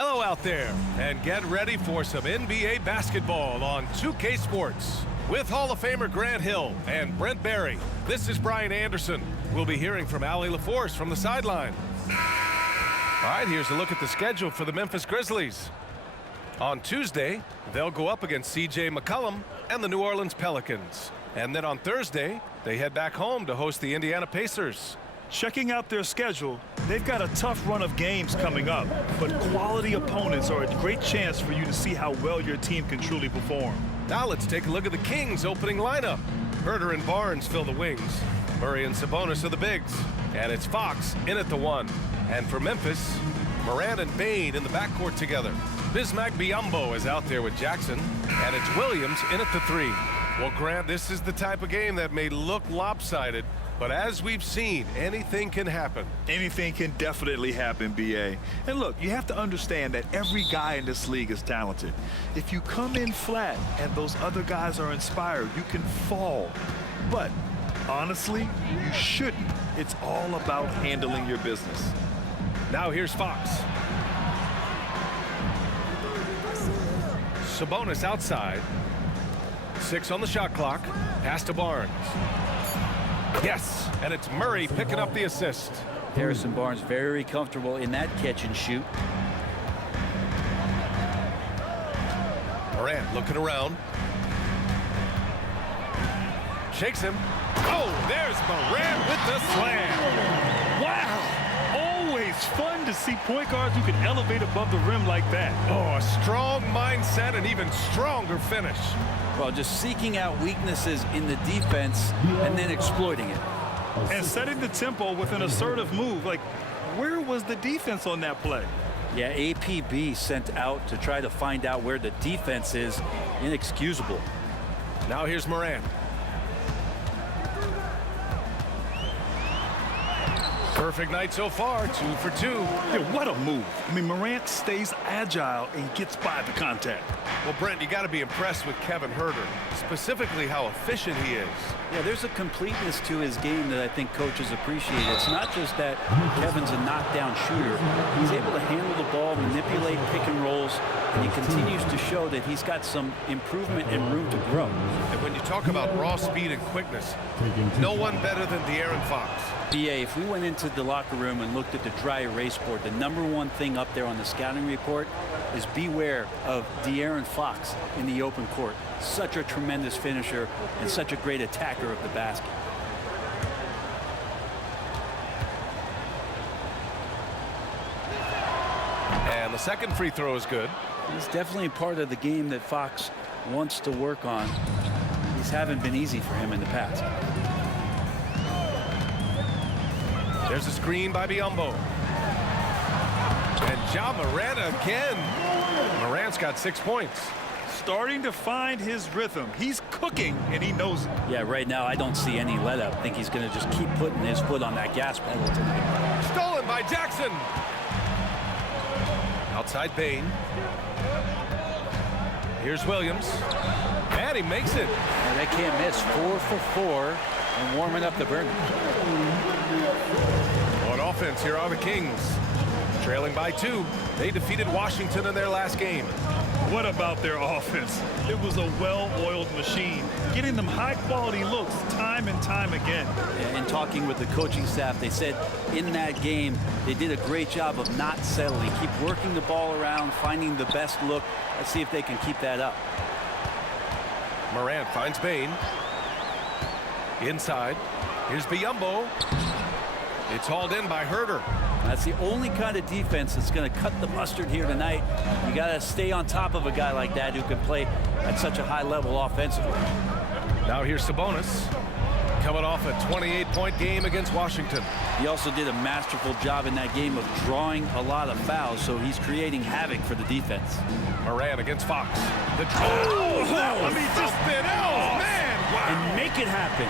Hello out there, and get ready for some NBA basketball on 2K Sports. With Hall of Famer Grant Hill and Brent Barry, this is Brian Anderson. We'll be hearing from Allie LaForce from the sideline. All right, here's a look at the schedule for the Memphis Grizzlies. On Tuesday, they'll go up against C.J. McCollum and the New Orleans Pelicans. And then on Thursday, they head back home to host the Indiana Pacers. Checking out their schedule, they've got a tough run of games coming up, but quality opponents are a great chance for you to see how well your team can truly perform. Now let's take a look at the Kings' opening lineup. Herter and Barnes fill the wings. Murray and Sabonis are the bigs. And it's Fox in at the 1. And for Memphis, Morant and Bane in the backcourt together. Bismack Biyombo is out there with Jackson. And it's Williams in at the 3. Well, Grant, this is the type of game that may look lopsided, but as we've seen, anything can happen. Anything can definitely happen, B.A. And look, you have to understand that every guy in this league is talented. If you come in flat and those other guys are inspired, you can fall. But honestly, you shouldn't. It's all about handling your business. Now here's Fox. Sabonis outside. 6 on the shot clock. Pass to Barnes. Yes, and it's Murray picking up the assist. Harrison Barnes very comfortable in that catch and shoot. Morant looking around. Shakes him. Oh, there's Morant with the slam. Wow! Always fun to see point guards who can elevate above the rim like that. Oh, a strong mindset and even stronger finish. Well, just seeking out weaknesses in the defense and then exploiting it. And setting the tempo with an assertive move. Like, where was the defense on that play? Yeah, APB sent out to try to find out where the defense is. Inexcusable. Now here's Morant. Perfect night so far, 2 for 2. Yeah, what a move. I mean, Morant stays agile and gets by the contact. Well, Brent, you got to be impressed with Kevin Herter, specifically how efficient he is. Yeah, there's a completeness to his game that I think coaches appreciate. It's not just that Kevin's a knockdown shooter. He's able to handle the ball, manipulate pick and rolls, and he continues to show that he's got some improvement and room to grow. And when you talk about raw speed and quickness, no one better than De'Aaron Fox. BA, if we went into the locker room and looked at the dry erase board, the #1 thing up there on the scouting report is beware of De'Aaron Fox in the open court. Such a tremendous finisher and such a great attacker of the basket. And the second free throw is good. It's definitely part of the game that Fox wants to work on. These haven't been easy for him in the past. There's a screen by Biyombo. And Ja Morant again. Morant's got 6 points. Starting to find his rhythm. He's cooking, and he knows it. Yeah, right now I don't see any let up. I think he's going to just keep putting his foot on that gas pedal tonight. Stolen by Jackson. Outside Bane. Here's Williams. And he makes it. And they can't miss. 4 for 4 and warming up the burner. On offense, here are the Kings. Trailing by 2. They defeated Washington in their last game. What about their offense? It was a well-oiled machine, getting them high-quality looks time and time again. In talking with the coaching staff, they said in that game they did a great job of not settling. Keep working the ball around, finding the best look. Let's see if they can keep that up. Morant finds Bane. Inside. Here's Biyombo. It's hauled in by Herter. That's the only kind of defense that's going to cut the mustard here tonight. You got to stay on top of a guy like that who can play at such a high level offensively. Now here's Sabonis, coming off a 28-point game against Washington. He also did a masterful job in that game of drawing a lot of fouls, so he's creating havoc for the defense. Morant against Fox. The I mean, just been man, wow. And make it happen.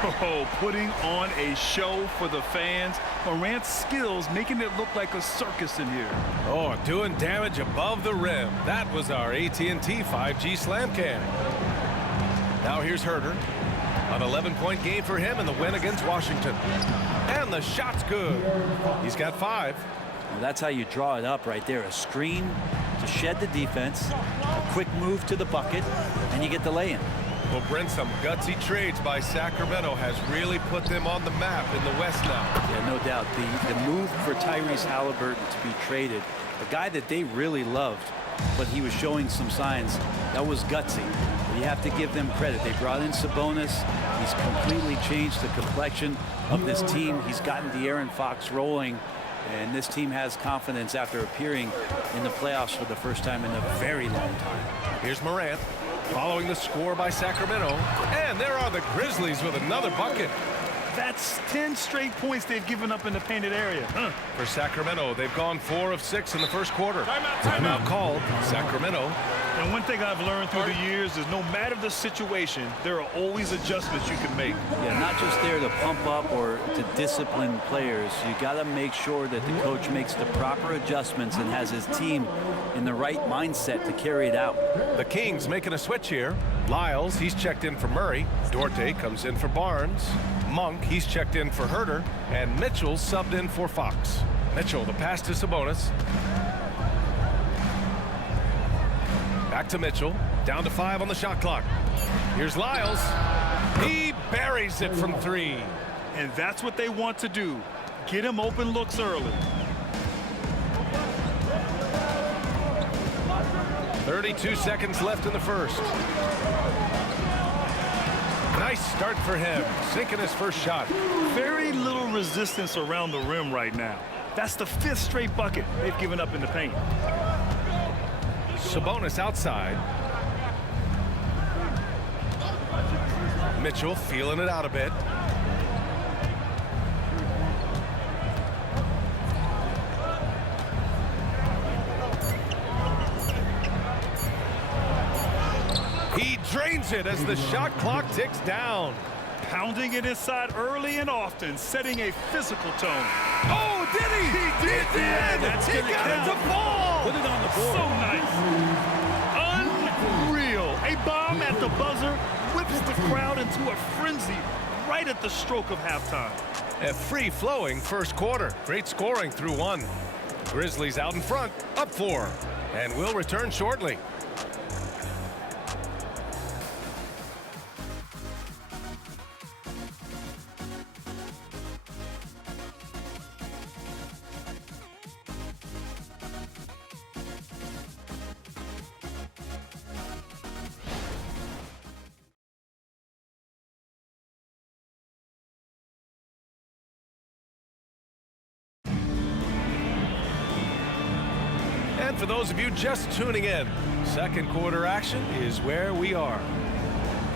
Oh, putting on a show for the fans. Morant's skills making it look like a circus in here. Oh, doing damage above the rim. That was our AT&T 5G slam cam. Now here's Herter. An 11-point game for him in the win against Washington. And the shot's good. He's got 5. Well, that's how you draw it up right there. A screen to shed the defense, a quick move to the bucket, and you get the lay-in. Well, Brent, some gutsy trades by Sacramento has really put them on the map in the West now. Yeah, no doubt. The move for Tyrese Halliburton to be traded, a guy that they really loved, but he was showing some signs. That was gutsy. You have to give them credit. They brought in Sabonis. He's completely changed the complexion of this team. He's gotten De'Aaron Fox rolling, and this team has confidence after appearing in the playoffs for the first time in a very long time. Here's Morant following the score by Sacramento, and there are the Grizzlies with another bucket. That's 10 straight points they've given up in the painted area. For Sacramento, they've gone 4 of 6 in the first quarter. Timeout called. Sacramento. And one thing I've learned through the years is no matter the situation, there are always adjustments you can make. Yeah, not just there to pump up or to discipline players. You got to make sure that the coach makes the proper adjustments and has his team in the right mindset to carry it out. The Kings making a switch here. Lyles, he's checked in for Murray. Dorte comes in for Barnes. Monk, he's checked in for Herter. And Mitchell subbed in for Fox. Mitchell, the pass to Sabonis. Back to Mitchell. Down to 5 on the shot clock. Here's Lyles. He buries it from 3. And that's what they want to do. Get him open looks early. 32 seconds left in the first. Nice start for him, sinking his first shot. Very little resistance around the rim right now. That's the 5th straight bucket they've given up in the paint. Sabonis outside. Mitchell feeling it out a bit. He drains it as the shot clock ticks down. Pounding it inside early and often, setting a physical tone. Oh, did he? He did! That's he gonna got count. it to fall! Put it on the board. So nice. Unreal. A bomb at the buzzer whips the crowd into a frenzy right at the stroke of halftime. A free-flowing first quarter. Great scoring through 1. Grizzlies out in front, up 4. And we'll return shortly. And for those of you just tuning in, second quarter action is where we are.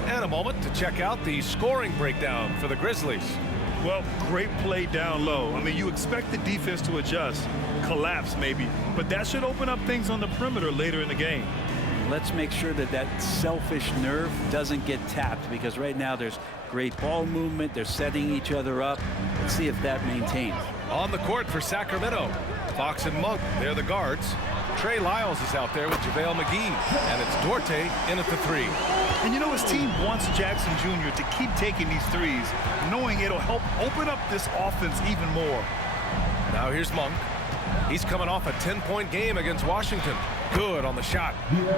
And a moment to check out the scoring breakdown for the Grizzlies. Well, great play down low. I mean, you expect the defense to adjust, collapse maybe, but that should open up things on the perimeter later in the game. Let's make sure that that selfish nerve doesn't get tapped, because right now there's great ball movement. They're setting each other up. Let's see if that maintains. On the court for Sacramento, Fox and Monk, they're the guards. Trey Lyles is out there with JaVale McGee, and it's Dorte in at the 3. And you know, his team wants Jackson Jr. to keep taking these threes, knowing it'll help open up this offense even more. Now here's Monk. He's coming off a 10-point game against Washington. Good on the shot.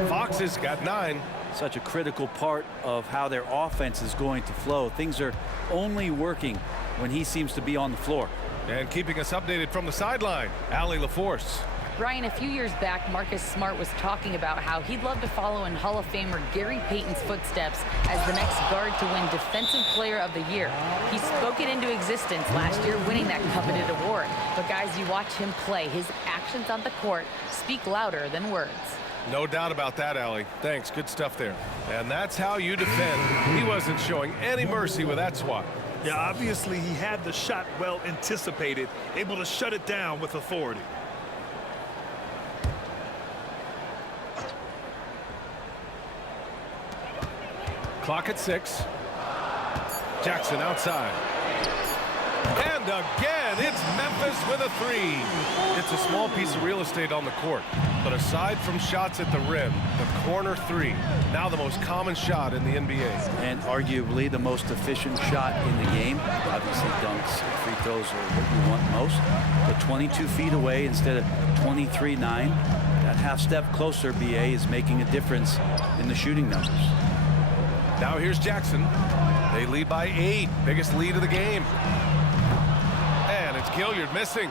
Fox has got 9. Such a critical part of how their offense is going to flow. Things are only working when he seems to be on the floor. And keeping us updated from the sideline, Allie LaForce. Brian, a few years back, Marcus Smart was talking about how he'd love to follow in Hall of Famer Gary Payton's footsteps as the next guard to win Defensive Player of the Year. He spoke it into existence last year, winning that coveted award. But guys, you watch him play. His actions on the court speak louder than words. No doubt about that, Allie. Thanks. Good stuff there. And that's how you defend. He wasn't showing any mercy with that swat. Yeah, obviously he had the shot well anticipated, able to shut it down with authority. Clock at 6. Jackson outside. And And again, it's Memphis with a three. It's a small piece of real estate on the court, but aside from shots at the rim, the corner three, now the most common shot in the NBA. And arguably the most efficient shot in the game. Obviously dunks and free throws are what you want most. But 22 feet away instead of 23-9. That half step closer, BA, is making a difference in the shooting numbers. Now here's Jackson. They lead by 8, biggest lead of the game. And it's Gilliard missing.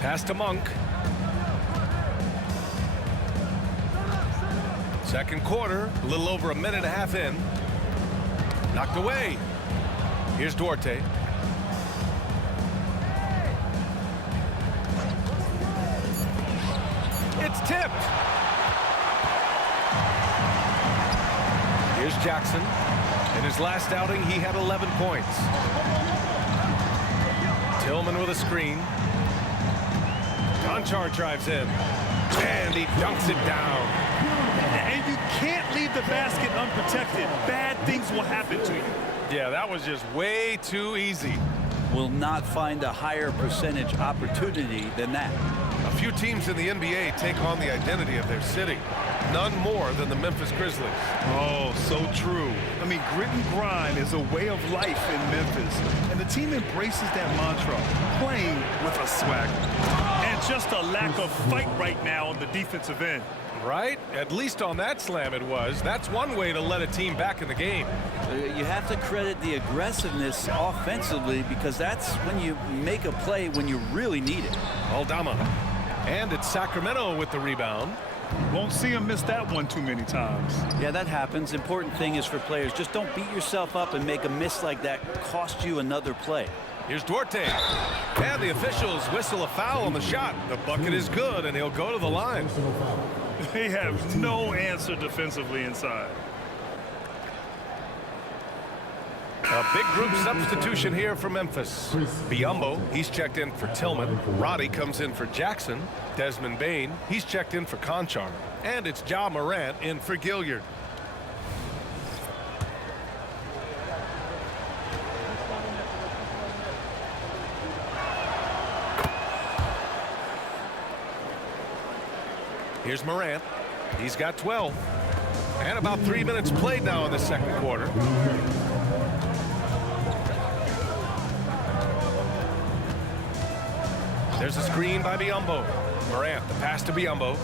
Pass to Monk. Second quarter, a little over a minute and a half in. Knocked away. Here's Duarte. It's tipped. Here's Jackson. In his last outing, he had 11 points. Tillman with a screen. Conchar drives in. And he dunks it down. And you can't leave the basket unprotected. Bad things will happen to you. Yeah, that was just way too easy. Will not find a higher percentage opportunity than that. A few teams in the NBA take on the identity of their city. None more than the Memphis Grizzlies. Oh, so true. I mean, grit and grind is a way of life in Memphis. And the team embraces that mantra, playing with a swagger. And just a lack of fight right now on the defensive end. Right? At least on that slam it was. That's one way to let a team back in the game. You have to credit the aggressiveness offensively, because that's when you make a play when you really need it. Aldama. And it's Sacramento with the rebound. Won't see him miss that one too many times. Yeah, that happens. Important thing is for players, just don't beat yourself up and make a miss like that cost you another play. Here's Duarte. And the officials whistle a foul on the shot. The bucket is good, and he'll go to the line. They have no answer defensively inside. A big group substitution here for Memphis. Biyombo, he's checked in for Tillman. Roddy comes in for Jackson. Desmond Bane, he's checked in for Conchar. And it's Ja Morant in for Gilliard. Here's Morant. He's got 12. And about 3 minutes played now in the second quarter. There's a screen by Biyombo. Morant, the pass to Biyombo.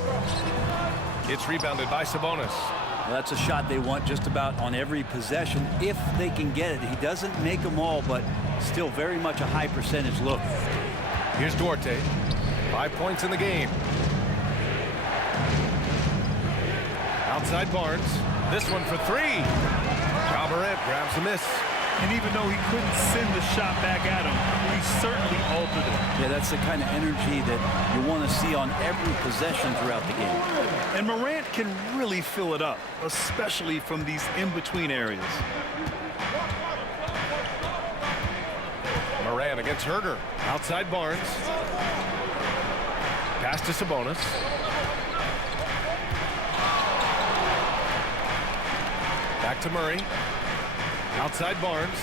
It's rebounded by Sabonis. Well, that's a shot they want just about on every possession if they can get it. He doesn't make them all, but still very much a high percentage look. Here's Duarte. 5 points in the game. Outside Barnes. This one for three. Ja Morant grabs the miss. And even though he couldn't send the shot back at him, he certainly altered it. Yeah, that's the kind of energy that you want to see on every possession throughout the game. And Morant can really fill it up, especially from these in-between areas. Morant against Herder. Outside Barnes. Pass to Sabonis. Back to Murray. Outside Barnes.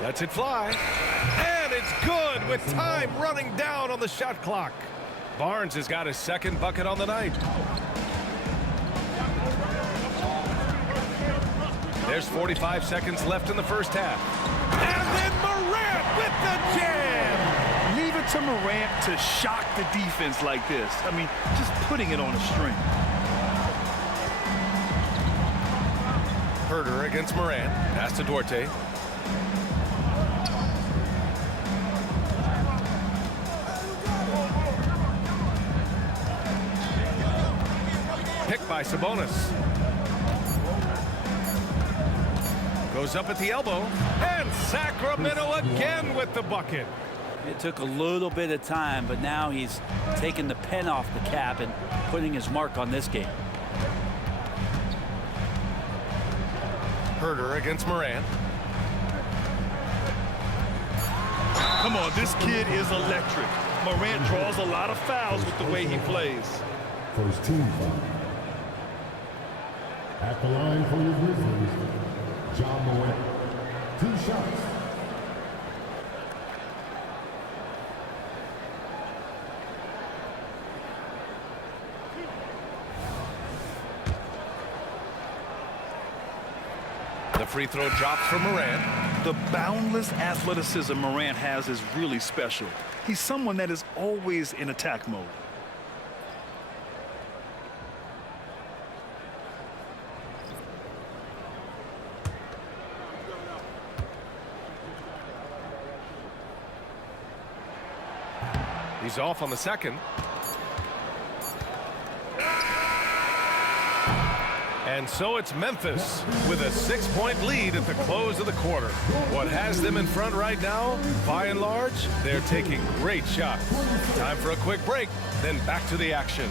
Lets it fly. And it's good with time running down on the shot clock. Barnes has got his second bucket on the night. There's 45 seconds left in the first half. And then Morant with the jam. Leave it to Morant to shock the defense like this. I mean, just putting it on a string. Herder against Morant. Pass to Duarte. Picked by Sabonis. Goes up at the elbow. And Sacramento again with the bucket. It took a little bit of time, but now he's taking the pen off the cap and putting his mark on this game. Herder against Morant. Come on, this kid is electric. Morant draws a lot of fouls with the way he plays. First team foul. At the line for the Grizzlies, Ja Morant. 2 shots. The free throw drops for Morant. The boundless athleticism Morant has is really special. He's someone that is always in attack mode. He's off on the second. And so it's Memphis with a 6-point lead at the close of the quarter. What has them in front right now, by and large, they're taking great shots. Time for a quick break, then back to the action.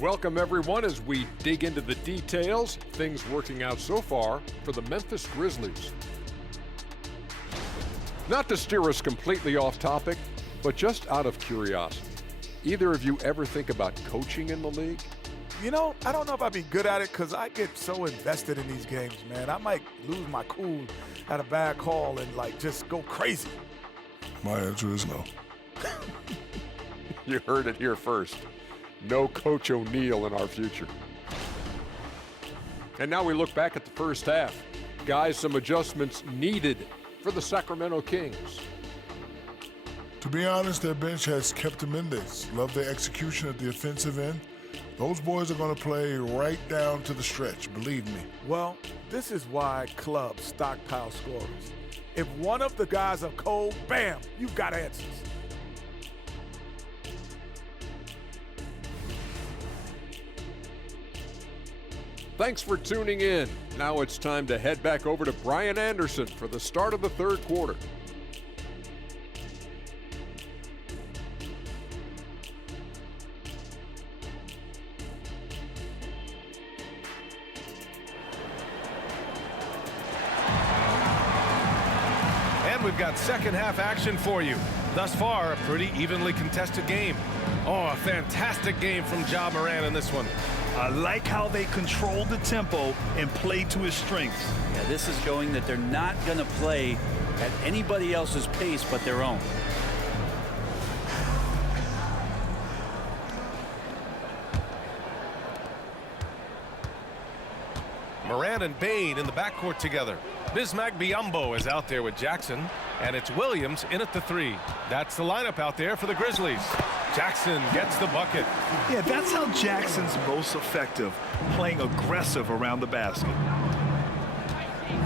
Welcome everyone as we dig into the details, things working out so far for the Memphis Grizzlies. Not to steer us completely off topic, but just out of curiosity, either of you ever think about coaching in the league? You know, I don't know if I'd be good at it because I get so invested in these games, man. I might lose my cool at a bad call and, like, just go crazy. My answer is no. You heard it here first. No Coach O'Neal in our future. And now we look back at the first half. Guys, some adjustments needed for the Sacramento Kings. To be honest, their bench has kept them in this. Love their execution at the offensive end. Those boys are going to play right down to the stretch, believe me. Well, this is why clubs stockpile scorers. If one of the guys are cold, bam, you've got answers. Thanks for tuning in. Now it's time to head back over to Brian Anderson for the start of the third quarter. And we've got second half action for you. Thus far, a pretty evenly contested game. Oh, a fantastic game from Ja Morant in this one. I like how they control the tempo and play to his strengths. Yeah, this is showing that they're not going to play at anybody else's pace but their own. Morant and Bain in the backcourt together. Bismack Biyombo is out there with Jackson, and it's Williams in at the 3. That's the lineup out there for the Grizzlies. Jackson gets the bucket. Yeah, that's how Jackson's most effective, playing aggressive around the basket.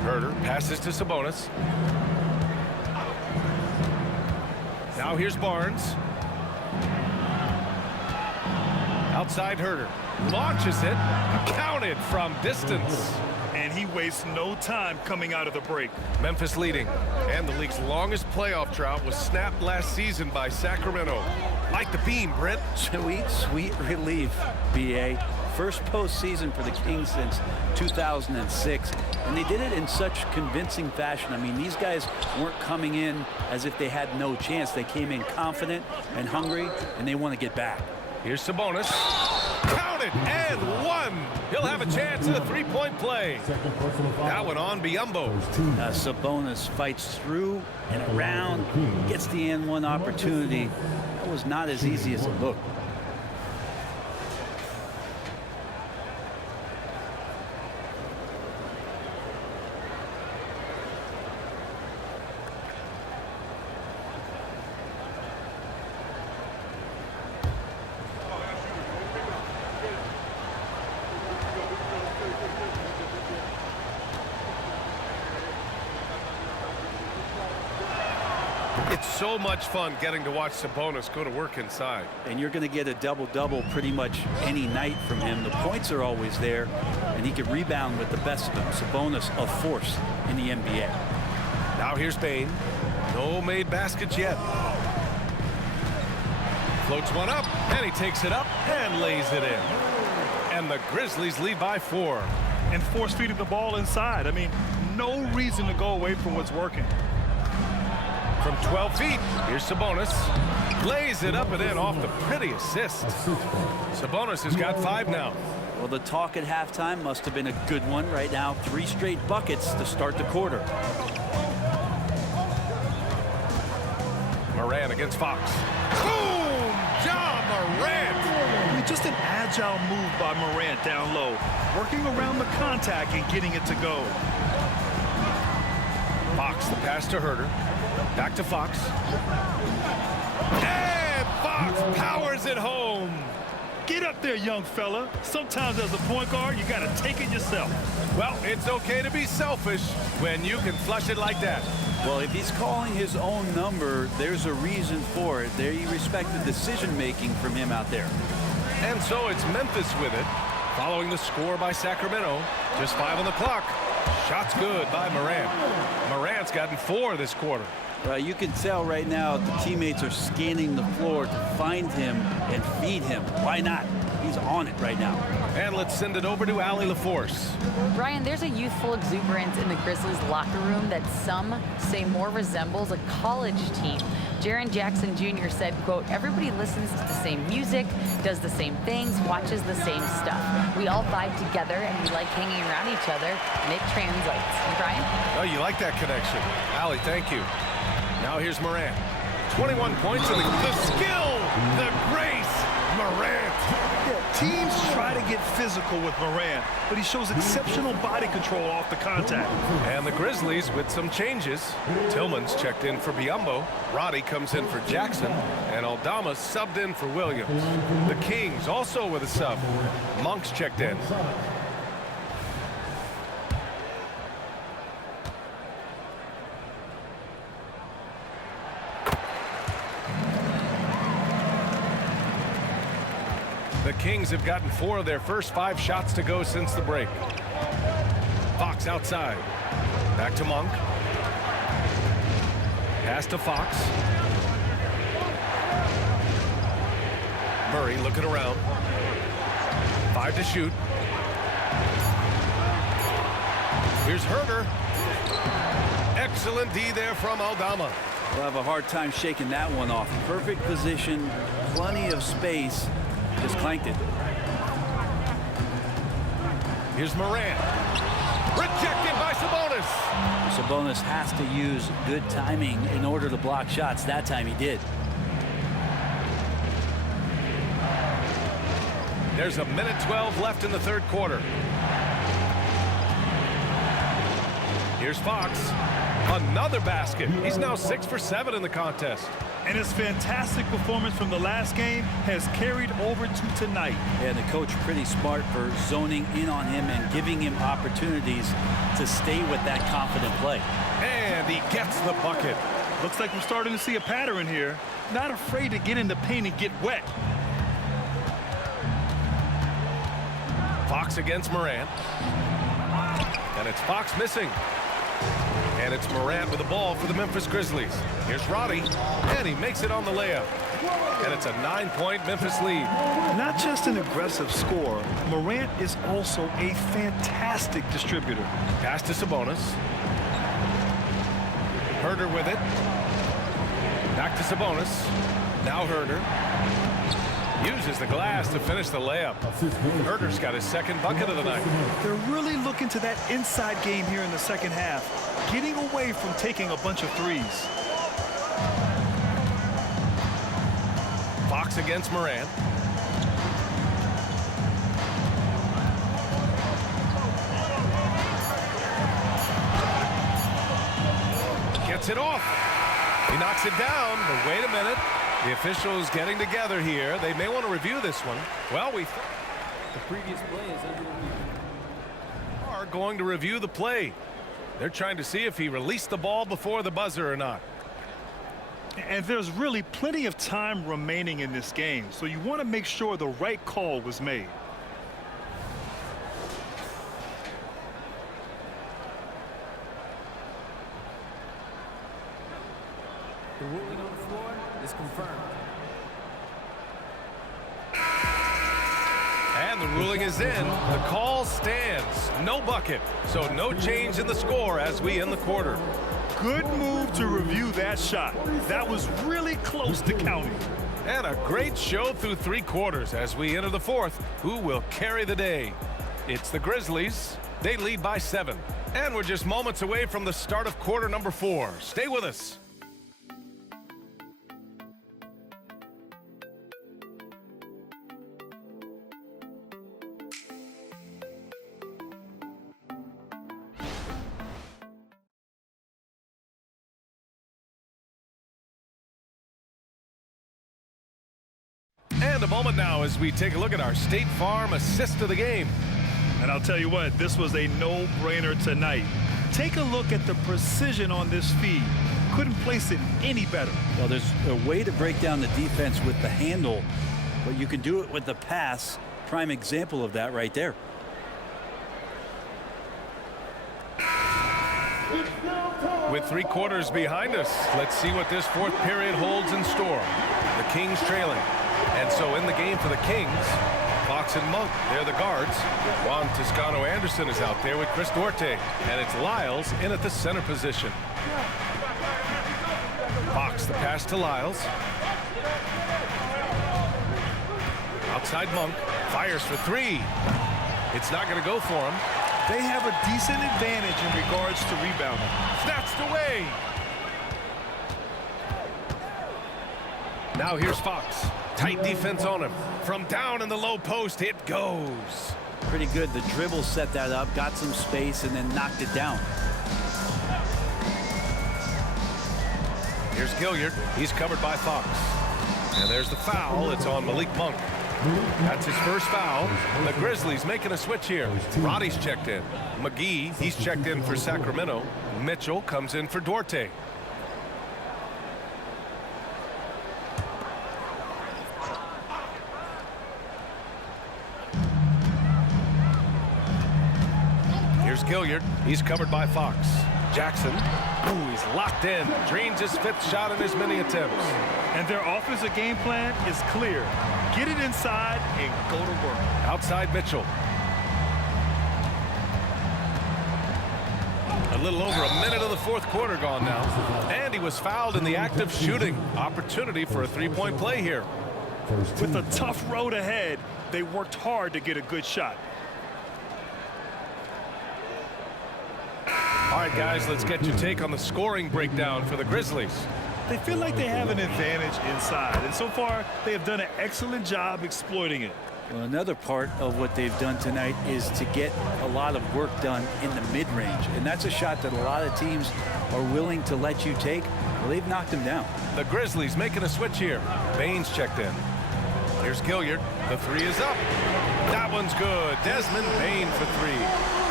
Herter passes to Sabonis. Now here's Barnes. Outside Herter. Launches it. Counted from distance. And he wastes no time coming out of the break. Memphis leading. And the league's longest playoff drought was snapped last season by Sacramento. Like the beam, Brent. Sweet, sweet relief, B.A. First postseason for the Kings since 2006, and they did it in such convincing fashion. I mean, these guys weren't coming in as if they had no chance. They came in confident and hungry, and they want to get back. Here's Sabonis. Counted and one. He'll have a chance at a three-point play. That one on Biyombo. Sabonis fights through and around, gets the and one opportunity. That was not as easy as it looked. It's so much fun getting to watch Sabonis go to work inside. And you're going to get a double-double pretty much any night from him. The points are always there, and he can rebound with the best of them. Sabonis, a force in the NBA. Now here's Bain. No made baskets yet. Floats one up, and he takes it up and lays it in. And the Grizzlies lead by 4. And force feeding the ball inside. I mean, no reason to go away from what's working. From 12 feet, here's Sabonis. Lays it up and in off the pretty assist. Sabonis has got 5 now. Well, the talk at halftime must have been a good one. Right now, 3 straight buckets to start the quarter. Morant against Fox. Boom! John Morant! I mean, just an agile move by Morant down low, working around the contact and getting it to go. Fox, the pass to Herter. Back to Fox. And Fox powers it home. Get up there, young fella. Sometimes as a point guard, you got to take it yourself. Well, it's okay to be selfish when you can flush it like that. Well, if he's calling his own number, there's a reason for it. There you respect the decision-making from him out there. And so it's Memphis with it, following the score by Sacramento. Just 5 on the clock. Shots good by Morant. Morant's gotten 4 this quarter. You can tell right now the teammates are scanning the floor to find him and feed him. Why not? He's on it right now. And let's send it over to Allie LaForce. Brian, there's a youthful exuberance in the Grizzlies locker room that some say more resembles a college team. Jaren Jackson Jr. said, quote, everybody listens to the same music, does the same things, watches the same stuff. We all vibe together and we like hanging around each other, and it translates. Brian? Oh, you like that connection. Allie, thank you. Now here's Morant. 21 points and the skill, the grace, Morant. Yeah, teams try to get physical with Morant, but he shows exceptional body control off the contact. And the Grizzlies with some changes. Tillman's checked in for Biyombo. Roddy comes in for Jackson. And Aldama subbed in for Williams. The Kings also with a sub. Monk's checked in. The Kings have gotten 4 of their first 5 shots to go since the break. Fox outside. Back to Monk. Pass to Fox. Murray looking around. 5 to shoot. Here's Herter. Excellent D there from Aldama. We'll have a hard time shaking that one off. Perfect position, plenty of space. Just clanked it. Here's Morant. Rejected by Sabonis. Sabonis has to use good timing in order to block shots. That time he did. There's a minute 12 left in the third quarter. Here's Fox. Another basket. He's now 6 for 7 in the contest. And his fantastic performance from the last game has carried over to tonight. And the coach pretty smart for zoning in on him and giving him opportunities to stay with that confident play. And he gets the bucket. Looks like we're starting to see a pattern here. Not afraid to get in the paint and get wet. Fox against Morant. And it's Fox missing. And it's Morant with the ball for the Memphis Grizzlies. Here's Roddy, and he makes it on the layup. And it's a 9-point Memphis lead. Not just an aggressive scorer, Morant is also a fantastic distributor. Pass to Sabonis. Herter with it. Back to Sabonis. Now Herter. Uses the glass to finish the layup. Herter's got his second bucket of the night. They're really looking to that inside game here in the second half, getting away from taking a bunch of threes. Fox against Morant. Gets it off. He knocks it down, but wait a minute. The officials getting together here. They may want to review this one. Well, the previous play is under review. Are going to review the play. They're trying to see if he released the ball before the buzzer or not. And there's really plenty of time remaining in this game, so you want to make sure the right call was made. The ruling on the floor is confirmed. And the ruling is in. The call stands. No bucket. So no change in the score as we end the quarter. Good move to review that shot. That was really close to counting. And a great show through 3 quarters as we enter the 4th. Who will carry the day? It's the Grizzlies. They lead by 7. And we're just moments away from the start of quarter number 4. Stay with us. And a moment now as we take a look at our State Farm assist of the game. And I'll tell you what, this was a no-brainer tonight. Take a look at the precision on this feed. Couldn't place it any better. Well, there's a way to break down the defense with the handle, but you can do it with the pass. Prime example of that right there. With 3 quarters behind us, let's see what this 4th period holds in store. The Kings trailing. And so in the game for the Kings, Fox and Monk, they're the guards. Juan Toscano-Anderson is out there with Chris Duarte. And it's Lyles in at the center position. Fox, the pass to Lyles. Outside Monk, fires for 3. It's not going to go for him. They have a decent advantage in regards to rebounding. Snatched away. Now here's Fox. Tight defense on him. From down in the low post, it goes. Pretty good. The dribble set that up, got some space, and then knocked it down. Here's Gilliard. He's covered by Fox. And there's the foul. It's on Malik Monk. That's his first foul. The Grizzlies making a switch here. Roddy's checked in. McGee, he's checked in for Sacramento. Mitchell comes in for Duarte. Here's Gilliard. He's covered by Fox. Jackson. Ooh, he's locked in. Drains his 5th shot in as many attempts. And their offensive game plan is clear. Get it inside and go to work. Outside Mitchell. A little over a minute of the 4th quarter gone now. And he was fouled in the act of shooting. Opportunity for a 3-point play here. With a tough road ahead, they worked hard to get a good shot. All right, guys, let's get your take on the scoring breakdown for the Grizzlies. They feel like they have an advantage inside, and so far they have done an excellent job exploiting it. Well, another part of what they've done tonight is to get a lot of work done in the mid-range, and that's a shot that a lot of teams are willing to let you take. Well, they've knocked them down. The Grizzlies making a switch here. Baines checked in. Here's Gilliard. The 3 is up. That one's good. Desmond Bane for 3.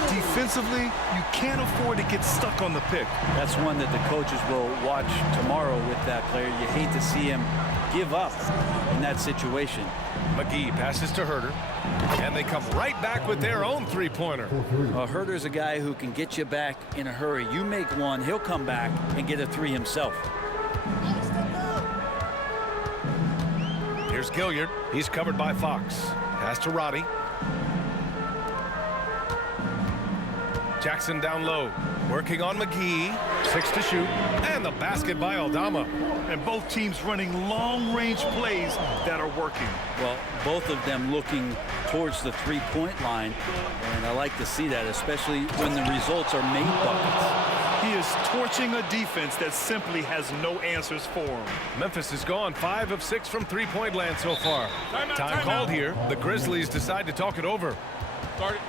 Defensively, you can't afford to get stuck on the pick. That's one that the coaches will watch tomorrow with that player. You hate to see him give up in that situation. McGee passes to Herter, and they come right back with their own 3-pointer. Herter's a guy who can get you back in a hurry. You make one, he'll come back and get a 3 himself. Here's Gilliard. He's covered by Fox. Pass to Roddy. Jackson down low, working on McGee. 6 to shoot, and the basket by Aldama. And both teams running long-range plays that are working. Well, both of them looking towards the 3-point line, and I like to see that, especially when the results are made buckets. He is torching a defense that simply has no answers for him. Memphis is gone 5 of 6 from 3-point land so far. Time called here. The Grizzlies decide to talk it over. Start it.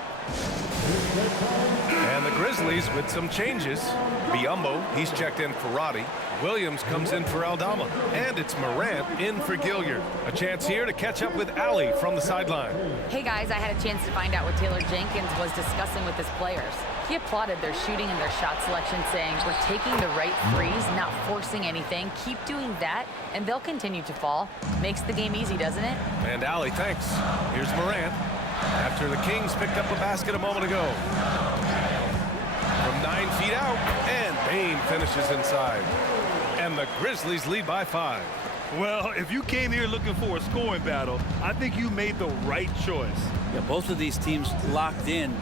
And the Grizzlies with some changes. Biyombo, he's checked in for Roddy. Williams comes in for Aldama. And it's Morant in for Gilliard. A chance here to catch up with Allie from the sideline. Hey guys, I had a chance to find out what Taylor Jenkins was discussing with his players. He applauded their shooting and their shot selection, saying, "We're taking the right threes, not forcing anything. Keep doing that, and they'll continue to fall." Makes the game easy, doesn't it? And Allie, thanks. Here's Morant. After the Kings picked up a basket a moment ago. From 9 feet out, and Bane finishes inside. And the Grizzlies lead by 5. Well, if you came here looking for a scoring battle, I think you made the right choice. Yeah, both of these teams locked in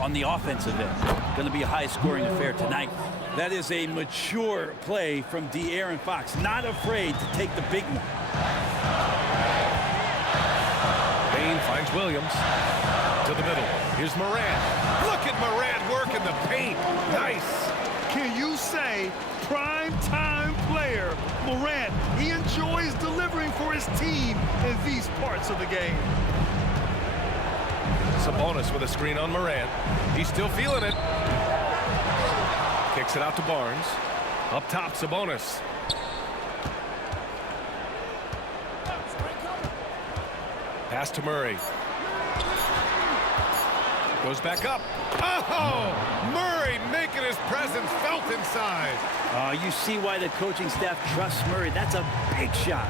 on the offensive end. Going to be a high-scoring affair tonight. That is a mature play from De'Aaron Fox. Not afraid to take the big one. Bain finds Williams to the middle. Here's Morant. Look at Morant work in the paint. Nice. Can you say prime-time player Morant? He enjoys delivering for his team in these parts of the game. Sabonis with a screen on Morant. He's still feeling it. Kicks it out to Barnes. Up top, Sabonis. Pass to Murray. Goes back up. Oh! Murray making his presence felt inside. You see why the coaching staff trusts Murray. That's a big shot.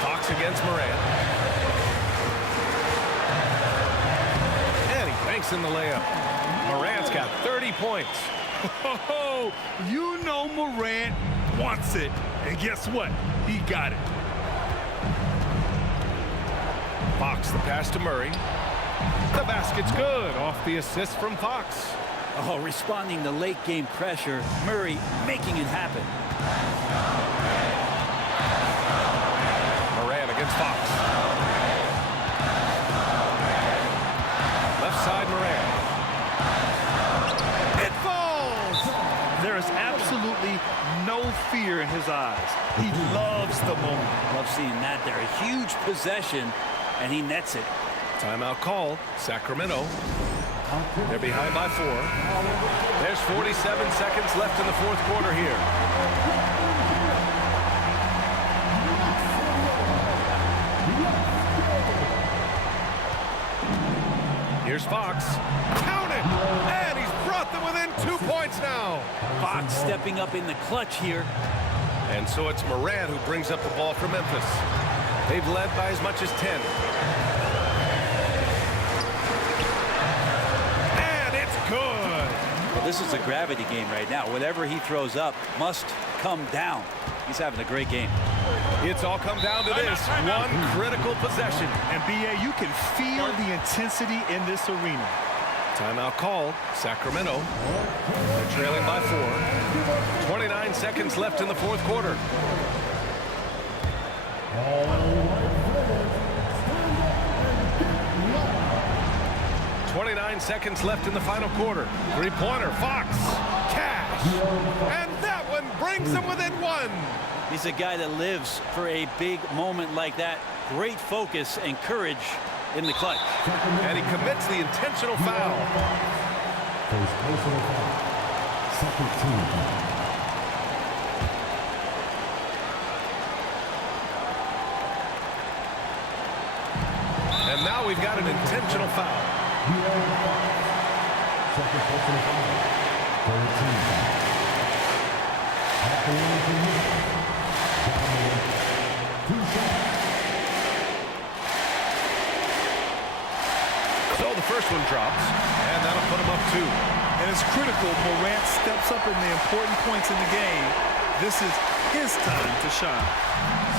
Fox against Morant. And he banks in the layup. Morant's got 30 points. Oh, you know Morant wants it. And guess what? He got it. Fox the pass to Murray. The basket's good off the assist from Fox. Oh, responding to late game pressure. Murray making it happen. Morant against Fox. Left side Morant. It falls! There is absolutely no fear in his eyes. He loves the moment. Love seeing that there. A huge possession, and he nets it. Timeout call, Sacramento. They're behind by 4. There's 47 seconds left in the fourth quarter here. Here's Fox. Count it! And he's brought them within 2 points now. Fox stepping up in the clutch here. And so it's Morant who brings up the ball for Memphis. They've led by as much as 10. And it's good. Well, this is a gravity game right now. Whatever he throws up must come down. He's having a great game. It's all come down to this one critical possession. And B.A., you can feel the intensity in this arena. Timeout called, Sacramento. They're trailing by 4. 29 seconds left in the fourth quarter. Seconds left in the final quarter. Three-pointer, Fox, cash, and that one brings them within 1. He's a guy that lives for a big moment like that. Great focus and courage in the clutch. And he commits the intentional foul. First personal foul. Second team foul. And now we've got an intentional foul. Second personal foul. Third team foul. At the line for you. Two shots. So the first one drops, and that'll put him up 2. And it's critical Morant steps up in the important points in the game. This is his time to shine.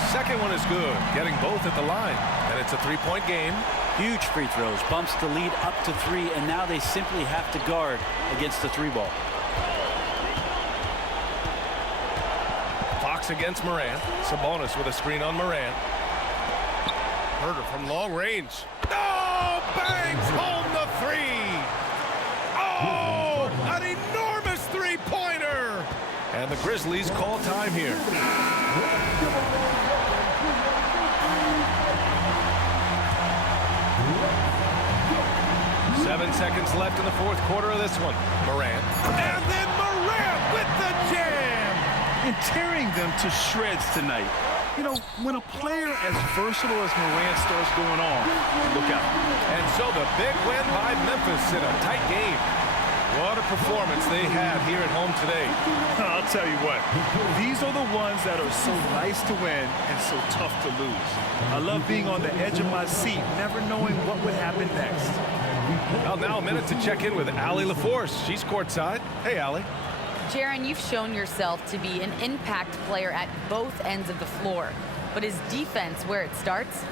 Second one is good, getting both at the line. And it's a 3-point game. Huge free throws, bumps the lead up to 3, and now they simply have to guard against the 3-ball. Fox against Morant. Sabonis with a screen on Morant. Herter from long range. Oh, bangs home the 3. Oh, an enormous 3-pointer. And the Grizzlies call time here. 7 seconds left in the fourth quarter of this one. Morant. And then Morant with the jam. And tearing them to shreds tonight. You know, when a player as versatile as Morant starts going on, look out. And so the big win by Memphis in a tight game. What a performance they had here at home today. I'll tell you what, these are the ones that are so nice to win and so tough to lose. I love being on the edge of my seat, never knowing what would happen next. Well, now a minute to check in with Allie LaForce. She's courtside. Hey, Allie. Jaron, you've shown yourself to be an impact player at both ends of the floor. But is defense where it starts?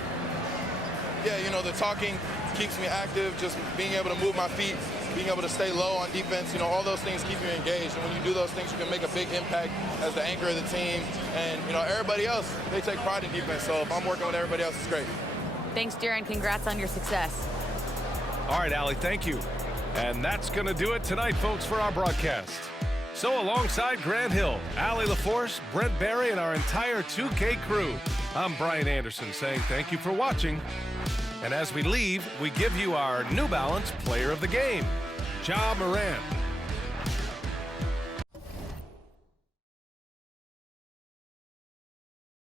Yeah, you know, the talking keeps me active, just being able to move my feet, being able to stay low on defense, you know, all those things keep you engaged. And when you do those things, you can make a big impact as the anchor of the team. And, you know, everybody else, they take pride in defense. So if I'm working with everybody else, it's great. Thanks, Jaron. Congrats on your success. All right, Allie, thank you. And that's going to do it tonight, folks, for our broadcast. So alongside Grant Hill, Allie LaForce, Brent Barry, and our entire 2K crew, I'm Brian Anderson saying thank you for watching. And as we leave, we give you our New Balance Player of the Game, Ja Morant.